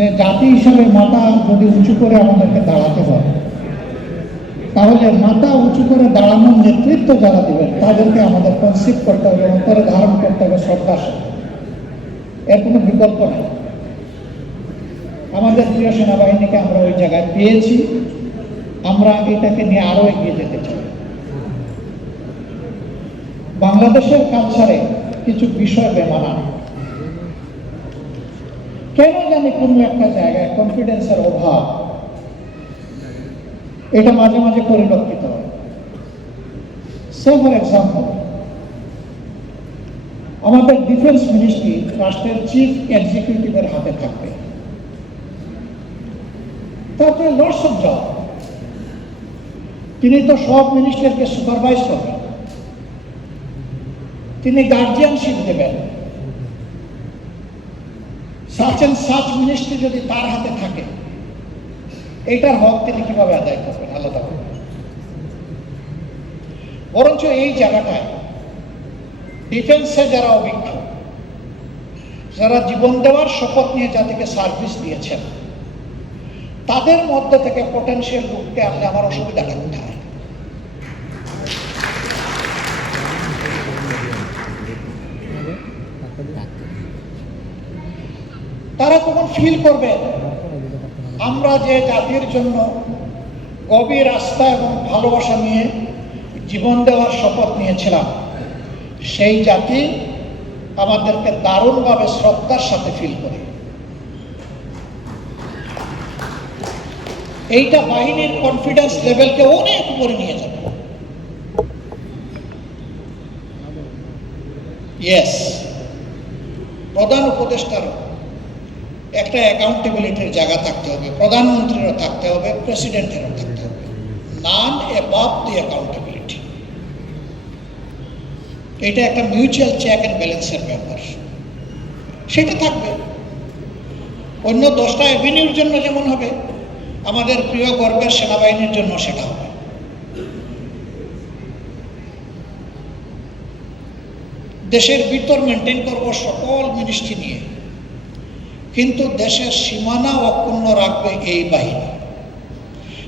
যে জাতি হিসাবে মাথা যদি উঁচু করে আমাদেরকে দাঁড়াতে হয়, তাহলে মাথা উঁচু করে দাঁড়ানোর নেতৃত্ব যারা দেবেন, তাদেরকে আমাদের কনসিভ করতে হবে, অন্তরে ধারণ করতে হবে শ্রদ্ধার সাথে এর কোনো বিকল্প নেই। আমাদের প্রিয় সেনাবাহিনীকে আমরা ওই জায়গায় পেয়েছি। আমরা এটাকে নিয়ে আরও এগিয়ে যেতে চাই। বাংলাদেশের কালচারে কিছু বিষয় বেমানা কেন জানি কোনো একটা জায়গায় কনফিডেন্সের অভাব? এটা মাঝে মাঝে পরিলক্ষিত হয়। সে ফর এক্সাম্পল আমাদের ডিফেন্স মিনিস্ট্রি রাষ্ট্রের চিফ এক্সিকিউটিভের হাতে থাকবে। তারপরে লর্ডস অফ জব তিনি তো সব মিনিস্টারকে সুপারভাইজ করবেন। তিনি গার্জিয়ানশিপ দেবেন। সাচ অ্যান্ড সাচ মিনিস্ট্রি যদি তার হাতে থাকে এইটার হক তিনি কীভাবে আদায় করবেন? আলাদা বরঞ্চ এই জায়গাটায় ডিফেন্সে যারা অভিজ্ঞ, যারা জীবন দেওয়ার শপথ নিয়ে জাতিকে সার্ভিস দিয়েছেন, তাদের মধ্যে থেকে পটেনশিয়াল লোককে আনলে আমার অসুবিধাটা কোথায়? তারা তখন ফিল করবে, আমরা যে জাতির জন্য গভীর আস্থা এবং ভালোবাসা নিয়ে জীবন দেওয়ার শপথ নিয়েছিলাম, সেই জাতি আমাদেরকে দারুণভাবে শ্রদ্ধার সাথে ফিল করে। এইটা বাহিনীর কনফিডেন্স লেভেলকে অনেক উপরে নিয়ে যাবে। ইয়েস প্রধান উপদেষ্টারও একটা অ্যাকাউন্টেবিলিটির জায়গা থাকতে হবে, প্রধানমন্ত্রীরও থাকতে হবে প্রেসিডেন্টেরও থাকতে হবে। নান অ্যাবাভ দি অ্যাকাউন্টেবিলিটি এটা একটা মিউচুয়াল চেক অ্যান্ড ব্যালেন্সের ব্যাপার। সেটা থাকবে। অন্য দশটা অ্যাভিনিউর জন্য যেমন হবে, আমাদের প্রিয় গর্বের সেনাবাহিনীর জন্য সেটা হবে। দেশের ভিতর মেনটেন করব সকল মিনিস্ট্রি নিয়ে। কিন্তু দেশের সীমানা অক্ষুণ্ণ রাখবে এই বাহিনী।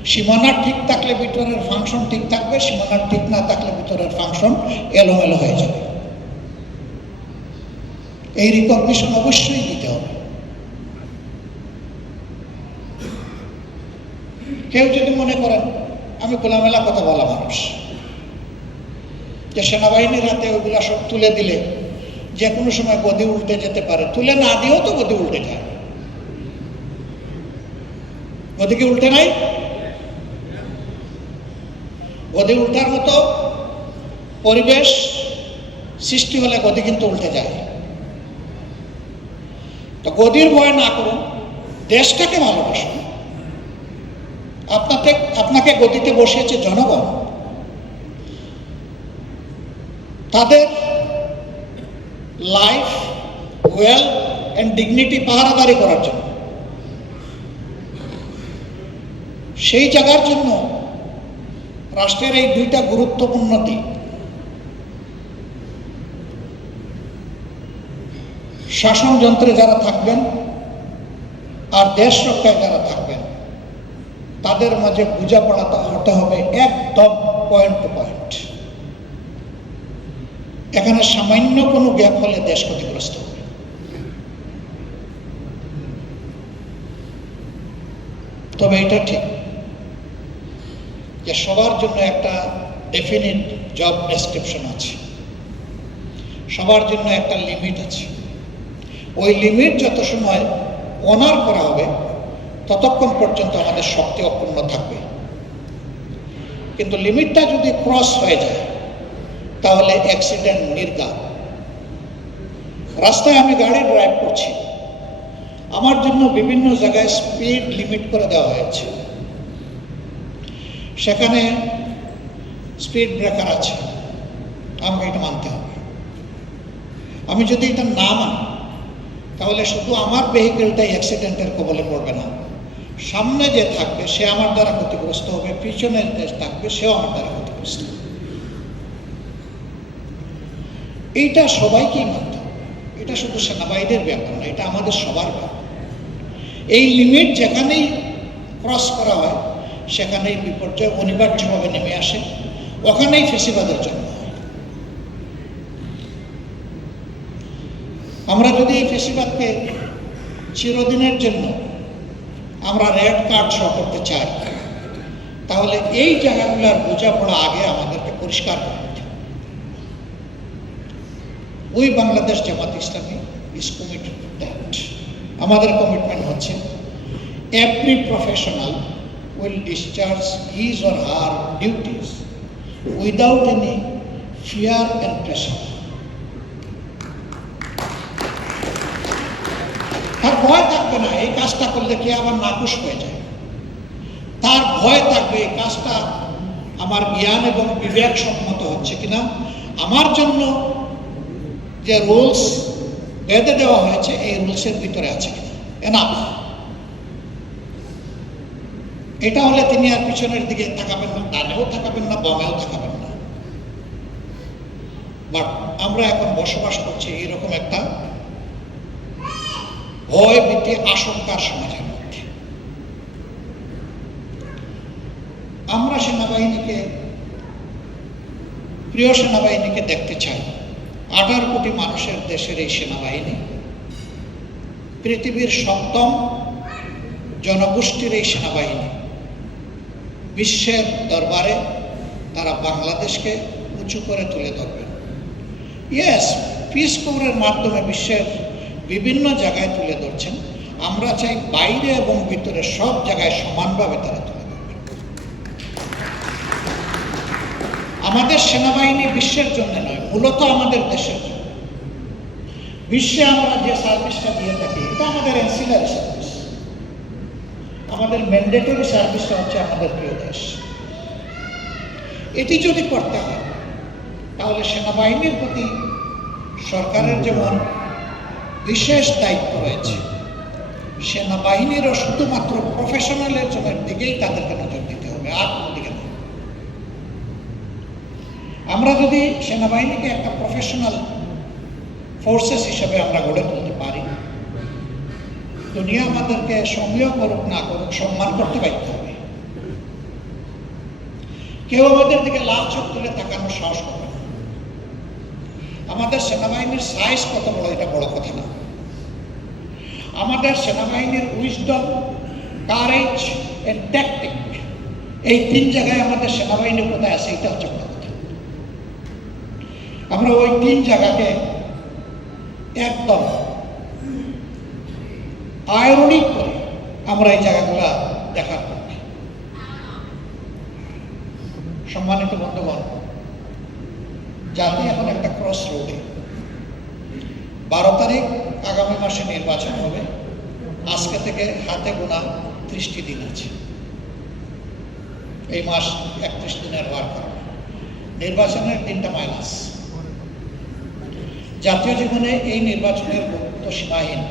সীমানা ঠিক থাকলে ভিতরের ফাংশন ঠিক থাকবে, সীমানা ঠিক না থাকলে ভিতরের ফাংশন এলোমেলো হয়ে যাবে। এই রিকগনিশন অবশ্যই দিতে হবে। কেউ যদি মনে করেন, আমি খোলামেলা কথা বলা মানুষ। যে সেনাবাহিনীর হাতে ওইগুলা সব তুলে দিলে যে কোনো সময় গদি উল্টে যেতে পারে। তুলে না দিয়েও তো গদি উল্টে যায়। গদি কি উল্টে নাই? গদি উল্টার মতো পরিবেশ সৃষ্টি হলে গদি কিন্তু উল্টে যায়। তো গদির ভয় না করুন, দেশটাকে ভালোবাসুন। আপনাকে আপনাকে গদিতে বসিয়েছে জনগণ। তাদের লাইফ ওয়েল অ্যান্ড ডিগনিটি পাহারাদারি করার জন্য। সেই জায়গার জন্য রাষ্ট্রের এই দুইটা গুরুত্বপূর্ণ দিক। শাসন যন্ত্রে যারা থাকবেন আর দেশ রক্ষায় যারা থাকবেন, তাদের মাঝে বোঝাপড়াটা হতে হবে একদম পয়েন্ট টু পয়েন্ট এখানে সামান্য কোনো গ্যাপ হলে দেশ ক্ষতিগ্রস্ত হবে। তবে এটা ঠিক যে সবার জন্য একটা ডেফিনিট জব ডেসক্রিপশন আছে। সবার জন্য একটা লিমিট আছে। ওই লিমিট যত সময় অনার করা হবে, ততক্ষণ পর্যন্ত আমাদের শক্তি অক্ষুণ্ণ থাকবে। কিন্তু লিমিটটা যদি ক্রস হয়ে যায় তাহলে অ্যাক্সিডেন্ট নির্গাত রাস্তায় আমি গাড়ি ড্রাইভ করছি। আমার জন্য বিভিন্ন জায়গায় স্পিড লিমিট করে দেওয়া হয়েছে। সেখানে স্পিড ব্রেকার আছে। আমাকে এটা মানতে হবে। আমি যদি এটা না মানি, তাহলে শুধু আমার ভেহিকেলটাই অ্যাক্সিডেন্টের কবলে পড়বে না। সামনে যে থাকবে, সে আমার দ্বারা ক্ষতিগ্রস্ত হবে, পিছনে যে থাকবে, সেও আমার দ্বারা ক্ষতিগ্রস্ত হবে। এইটা সবাইকেই মানতে এটা শুধু সেনাবাহিনীর ব্যাপার না, এটা আমাদের সবার ব্যাপার। এই লিমিট যেখানেই ক্রস করা হয়, সেখানেই বিপর্যয় অনিবার্যভাবে নেমে আসে। ওখানেই ফেসিবাদের জন্ম আমরা যদি এই ফেসিবাদকে চিরদিনের জন্য আমরা রেড কার্ড শো করতে চাই, তাহলে এই জায়গাগুলোর বোঝাপড়া আগে আমাদেরকে পরিষ্কার করতে ওই Bangladesh Jamaat Islami is committed that আমাদের কমিটমেন্ট হচ্ছে every professional will discharge his or her duties without any fear and pressure তার ভয় থাকবে না, এই কাজটা করলে কি আবার নাকুশ হয়ে যায়? তার ভয় থাকবে, এই কাজটা আমার জ্ঞান এবং বিবেক সম্মত হচ্ছে কিনা? আমার জন্য যে রুলস, বেঁধে দেওয়া হয়েছে, এই রুলসের ভিতরে আছে এনাফ এটা হলে তিনি আর পিছনের দিকে তাকাবেন না, ডানেও তাকাবেন না, বামেও তাকাবেন না। বাট আমরা এখন বসবাস করছি এরকম একটা ভয় ভীতি আশঙ্কার সমাজের মধ্যে। আমরা সেনাবাহিনীকে, প্রিয় সেনাবাহিনীকে দেখতে চাই। আঠারো কোটি মানুষের দেশের এই সেনাবাহিনী, পৃথিবীর সপ্তম জনগোষ্ঠীর এই সেনাবাহিনী, বিশ্বের দরবারে তারা বাংলাদেশকে উঁচু করে তুলে ধরবেন ইয়েস পিস কোরের মাধ্যমে বিশ্বের বিভিন্ন জায়গায় তুলে ধরছেন। আমরা চাই বাইরে এবং ভিতরে সব জায়গায় সমানভাবে তারা তুলে ধরবেন আমাদের সেনাবাহিনী বিশ্বের জন্য নয় মূলত আমাদের দেশের জন্য। বিশ্বে আমরা যে সার্ভিসটা দিয়ে থাকি, এটা আমাদের এনসিলারি সার্ভিস আমাদের ম্যান্ডেটরি সার্ভিসটা হচ্ছে আমাদের প্রিয় দেশ। এটি যদি করতে হয়, তাহলে সেনাবাহিনীর প্রতি সরকারের যেমন বিশেষ দায়িত্ব রয়েছে, সেনাবাহিনীরও শুধুমাত্র প্রফেশনালিজমের দিকেই তাদেরকে নজর দিতে হবে। আর আমরা যদি সেনাবাহিনীকে একটা প্রফেশনাল ফোর্সেস হিসেবে আমরা গড়ে তুলতে পারি, দুনিয়া আমাদেরকে সমীয় করুক, না করুক, সম্মান করতে বাধ্য হবে। কেউ আমাদের দিকে লাল চোখ তুলে তাকানোর সাহস করবে আমাদের সেনাবাহিনীর সাইজ কত বড়, এটা বড় কথা না। আমাদের সেনাবাহিনীর উইজডম কারেজ এন্ড ট্যাকটিক এই তিন জায়গায় আমাদের সেনাবাহিনী কোথায় আছে, এটা হচ্ছে আমরা ওই তিন জায়গাকে একদম আয়রনিক করে আমরা এই জায়গাগুলা দেখার পক্ষে। সম্মানিত বন্ধুগণ জাতি এখন একটা ক্রস রোডে বারো তারিখ আগামী মাসে নির্বাচন হবে, আজকে থেকে হাতে গোনা ত্রিশটি দিন আছে। এই মাস একত্রিশ দিনের হওয়ার কারণে। নির্বাচনের তিনটা মাইনাস। জাতীয় জীবনে এই নির্বাচনের গুরুত্ব সীমাহীন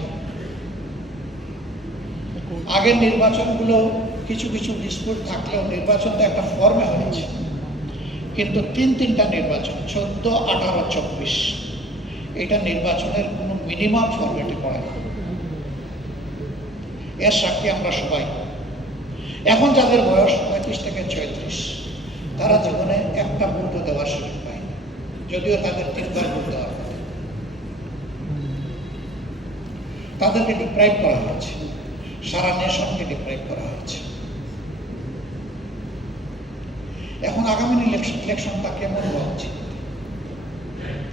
আগের নির্বাচনগুলো কিছু কিছু ডিসপুট থাকলেও নির্বাচন তো একটা ফর্মে হয়েছে। কিন্তু তিন তিনটা নির্বাচন, চোদ্দ, আঠারো, চব্বিশ, এটা নির্বাচনের কোনো মিনিমাম ফর্মেটে পড়ে না। এর সাক্ষী আমরা সবাই। এখন যাদের বয়স পঁয়ত্রিশ থেকে ছয়ত্রিশ, তারা জীবনে একটা ভোটও দেওয়ার সুযোগ পায় যদিও তাদের তিনবার ভোট দেওয়ার কথা তাদেরকে ডিপ্রাইভ করা হয়েছে। সারা নেশনকে ডিপ্রাইভ করা হয়েছে। এখন আগামী ইলেকশন ইলেকশনটা কেমন হওয়া উচিত?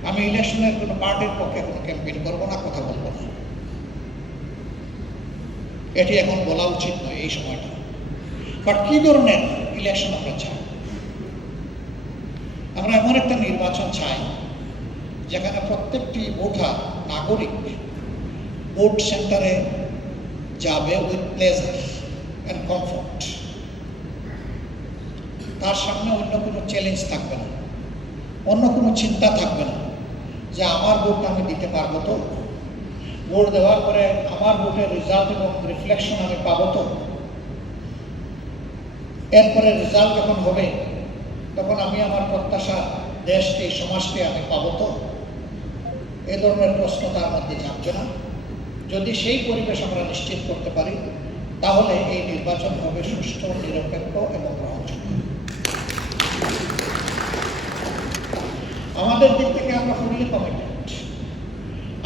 আমি ইলেকশনের কোনো পার্টির পক্ষে কোনো ক্যাম্পেইন করব না, কথা বলব না। এটি এখন বলা উচিত নয় এই সময়টা। বাট কি ধরনের ইলেকশন আমরা চাই? আমরা এমন একটা নির্বাচন চাই, যেখানে প্রত্যেকটি ভোটার, নাগরিক ভোট সেন্টারে যাবে উইথ প্লেজার অ্যান্ড কমফোর্ট তার সামনে অন্য কোনো চ্যালেঞ্জ থাকবে না। অন্য কোনো চিন্তা থাকবে না যে আমার ভোটটা আমি দিতে পারব তো। ভোট দেওয়ার পরে আমার ভোটের রেজাল্ট এবং রিফ্লেকশন আমি পাবো তো। এরপরে রেজাল্ট যখন হবে, তখন আমি আমার প্রত্যাশা দেশকে, সমাজকে আমি পাবো তো। এ ধরনের প্রশ্ন তার মধ্যে জানছে না। যদি সেই পরিবেশ আমরা নিশ্চিত করতে পারি, তাহলে এই নির্বাচন হবে সুষ্ঠু, নিরপেক্ষ এবং আমাদের দিক থেকে আমরা ফুললি কমিটেড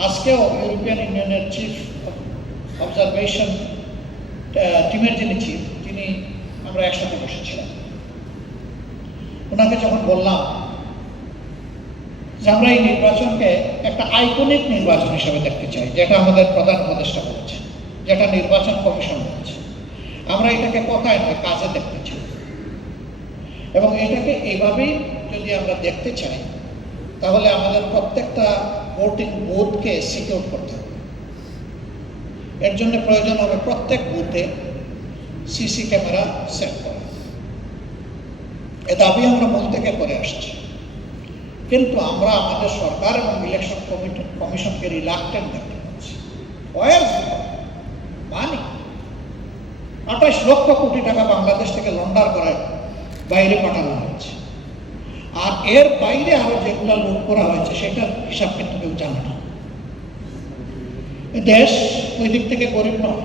আজকেও ইউরোপিয়ান ইউনিয়নের চিফ অবজারভেশন টিমের যিনি চিফ তিনি আমরা একসাথে বসেছিলাম। ওনাকে যখন বললাম যে আমরা এই নির্বাচনকে একটা আইকনিক নির্বাচন হিসেবে দেখতে চাই, যেটা আমাদের প্রধান উপদেষ্টা বলেছে যেটা নির্বাচন কমিশন বলেছে। আমরা এটাকে কথায় নয়, কাজে দেখতে চাই। এবং এটাকে এইভাবেই যদি আমরা দেখতে চাই, তাহলে আমাদের প্রত্যেকটা ভোটিং বুথকে সিকিউর করতে হবে। এর জন্য প্রয়োজন হবে প্রত্যেক বুথে সিসি ক্যামেরা সেট করা। এ দাবি আমরা মূল থেকে করে আসছি। কিন্তু আমরা আমাদের সরকার এবং ইলেকশন কমিটি কমিশনকে রিলাক্টেন্ট দেখতে পাচ্ছি। মানি আঠাশ লক্ষ কোটি টাকা বাংলাদেশ থেকে লন্ডার করে বাইরে পাঠানো হয়েছে। আর এর বাইরে আরও যেগুলো লুট করা হয়েছে, সেটার হিসাব কিন্তু কেউ জানে না। দেশ ওই দিক থেকে গরিব নয়।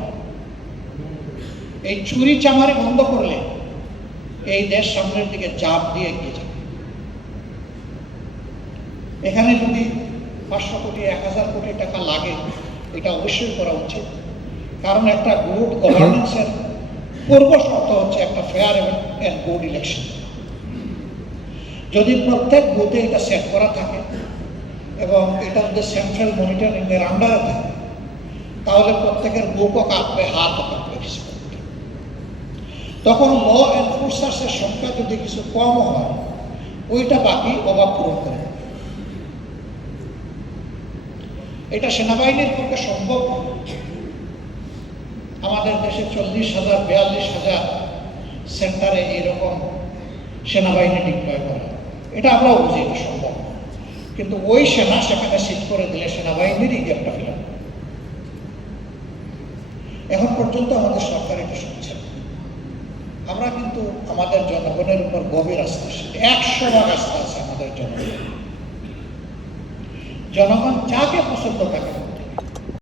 এই চুরি চামারি বন্ধ করলে এই দেশ সামনের দিকে চাপ দিয়ে এগিয়ে যাবে। এখানে যদি পাঁচশো কোটি, এক হাজার কোটি টাকা লাগে, এটা অবশ্যই করা উচিত। কারণ একটা গুড গভর্নেন্সের পূর্ব শর্ত হচ্ছে একটা ফেয়ার অ্যান্ড গুড ইলেকশন যদি প্রত্যেক বুথে এটা সেট করা থাকে এবং এটা যদি সেন্ট্রাল মনিটরিং এর আন্ডারে থাকে তাহলে প্রত্যেকের বুকও কাঁপবে হাতও কাঁপবে তখন ল এনফোর্সার্সের সংখ্যা যদি কিছু কম হয়, ওইটা বাকি অভাব পূরণ করে দেবে। এটা সেনাবাহিনীর পক্ষে সম্ভব আমাদের দেশে চল্লিশ হাজার, বিয়াল্লিশ হাজার সেন্টারে এরকম সেনাবাহিনী ডিপ্লয় করা। এটা আমরাও বুঝি এটা সম্ভব কিন্তু ওই সেনা সেখানে সিট করে দিলে সেনাবাহিনীরই একটা ফিল এখন পর্যন্ত আমাদের সরকার এটা শুনছে আমরা কিন্তু আমাদের জনগণের উপর গভীর আস্থা। একশো ভাগ আস্থা আছে আমাদের জনগণ জনগণ চাকে পছন্দ ভোট